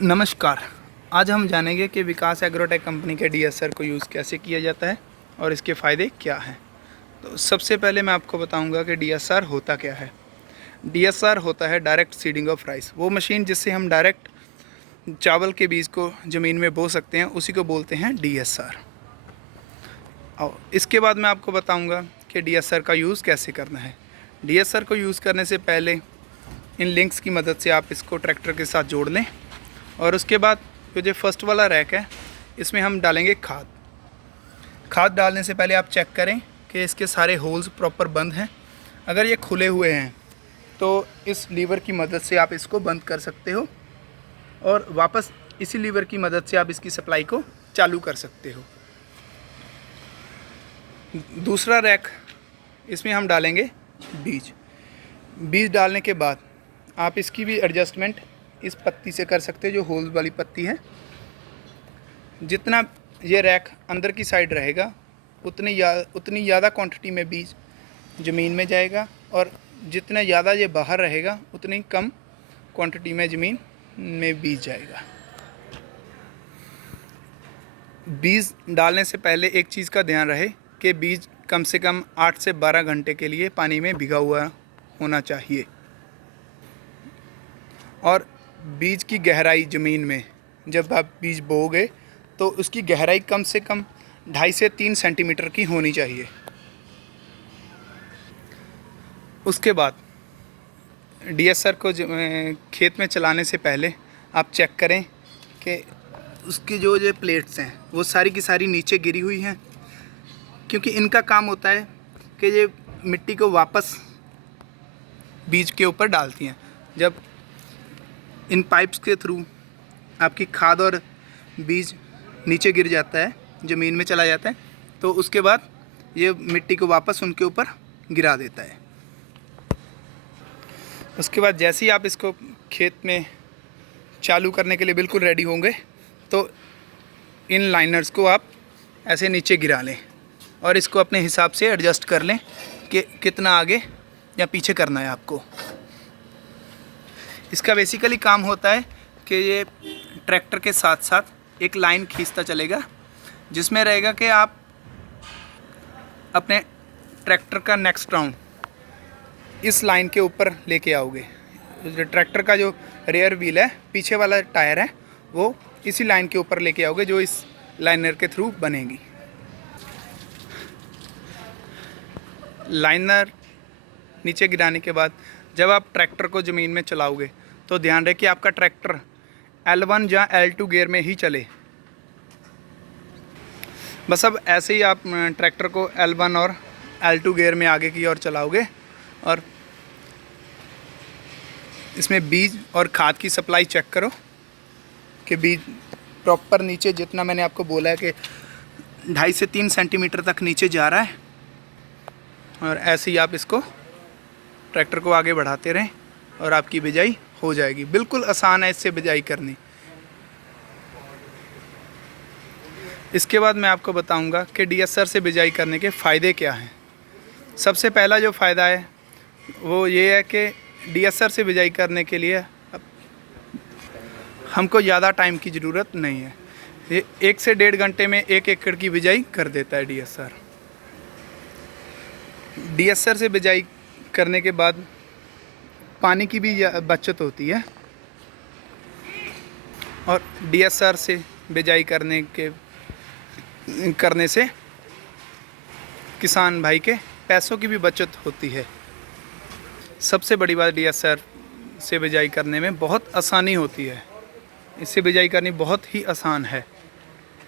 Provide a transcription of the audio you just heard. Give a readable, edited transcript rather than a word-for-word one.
नमस्कार। आज हम जानेंगे कि विकास एग्रोटेक कंपनी के डीएसआर को यूज़ कैसे किया जाता है और इसके फ़ायदे क्या हैं। तो सबसे पहले मैं आपको बताऊंगा कि डीएसआर होता क्या है। डीएसआर होता है डायरेक्ट सीडिंग ऑफ राइस। वो मशीन जिससे हम डायरेक्ट चावल के बीज को ज़मीन में बो सकते हैं, उसी को बोलते हैं डीएसआर। और इसके बाद मैं आपको बताऊँगा कि डीएसआर का यूज़ कैसे करना है। डीएसआर को यूज़ करने से पहले इन लिंक्स की मदद से आप इसको ट्रैक्टर के साथ जोड़ लें, और उसके बाद जो फर्स्ट वाला रैक है, इसमें हम डालेंगे खाद। खाद डालने से पहले आप चेक करें कि इसके सारे होल्स प्रॉपर बंद हैं। अगर ये खुले हुए हैं तो इस लीवर की मदद से आप इसको बंद कर सकते हो, और वापस इसी लीवर की मदद से आप इसकी सप्लाई को चालू कर सकते हो। दूसरा रैक, इसमें हम डालेंगे बीज। बीज डालने के बाद आप इसकी भी एडजस्टमेंट इस पत्ती से कर सकते हो, जो होल वाली पत्ती है। जितना ये रैक अंदर की साइड रहेगा, उतनी ज़्यादा क्वांटिटी में बीज ज़मीन में जाएगा, और जितना ज़्यादा ये बाहर रहेगा, उतनी कम क्वांटिटी में ज़मीन में बीज जाएगा। बीज डालने से पहले एक चीज़ का ध्यान रहे कि बीज कम से कम 8 से 12 घंटे के लिए पानी में भिगा हुआ होना चाहिए। और बीज की गहराई ज़मीन में जब आप बीज बोओगे तो उसकी गहराई कम से कम 2.5 से 3 सेंटीमीटर की होनी चाहिए। उसके बाद डीएसआर को खेत में चलाने से पहले आप चेक करें कि उसकी जो प्लेट्स हैं वो सारी की सारी नीचे गिरी हुई हैं, क्योंकि इनका काम होता है कि ये मिट्टी को वापस बीज के ऊपर डालती हैं। जब इन पाइप्स के थ्रू आपकी खाद और बीज नीचे गिर जाता है, ज़मीन में चला जाता है, तो उसके बाद ये मिट्टी को वापस उनके ऊपर गिरा देता है। उसके बाद जैसे ही आप इसको खेत में चालू करने के लिए बिल्कुल रेडी होंगे, तो इन लाइनर्स को आप ऐसे नीचे गिरा लें और इसको अपने हिसाब से एडजस्ट कर लें कि कितना आगे या पीछे करना है आपको। इसका बेसिकली काम होता है कि ये ट्रैक्टर के साथ साथ एक लाइन खींचता चलेगा, जिसमें रहेगा कि आप अपने ट्रैक्टर का नेक्स्ट राउंड इस लाइन के ऊपर लेके आओगे। ट्रैक्टर का जो रेयर व्हील है, पीछे वाला टायर है, वो इसी लाइन के ऊपर लेके आओगे, जो इस लाइनर के थ्रू बनेगी। लाइनर नीचे गिराने के बाद जब आप ट्रैक्टर को ज़मीन में चलाओगे तो ध्यान रहे कि आपका ट्रैक्टर L1 या L2 गियर में ही चले। बस अब ऐसे ही आप ट्रैक्टर को L1 और L2 गियर में आगे की ओर चलाओगे, और इसमें बीज और खाद की सप्लाई चेक करो कि बीज प्रॉपर नीचे, जितना मैंने आपको बोला है कि 2.5 से 3 सेंटीमीटर तक नीचे जा रहा है। और ऐसे ही आप इसको ट्रैक्टर को आगे बढ़ाते रहें और आपकी बिजाई हो जाएगी। बिल्कुल आसान है इससे बिजाई करनी। इसके बाद मैं आपको बताऊंगा कि डीएसआर से बिजाई करने के फ़ायदे क्या हैं। सबसे पहला जो फ़ायदा है वो ये है कि डीएसआर से बिजाई करने के लिए हमको ज़्यादा टाइम की ज़रूरत नहीं है। ये 1 से 1.5 घंटे में 1 एकड़ की बिजाई कर देता है डीएसआर। डीएसआर से बिजाई करने के बाद पानी की भी बचत होती है, और डीएसआर से बिजाई करने से किसान भाई के पैसों की भी बचत होती है। सबसे बड़ी बात, डीएसआर से बिजाई करने में बहुत आसानी होती है। इससे बिजाई करनी बहुत ही आसान है।